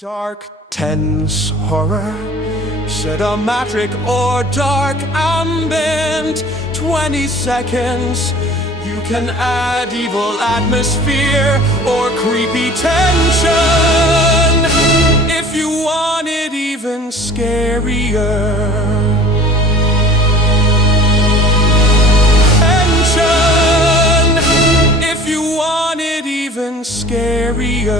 Dark, tense horror, cinematic or dark ambient, 20 seconds. You can add evil atmosphere or creepy tension if you want it even scarier. Tension if you want it even scarier.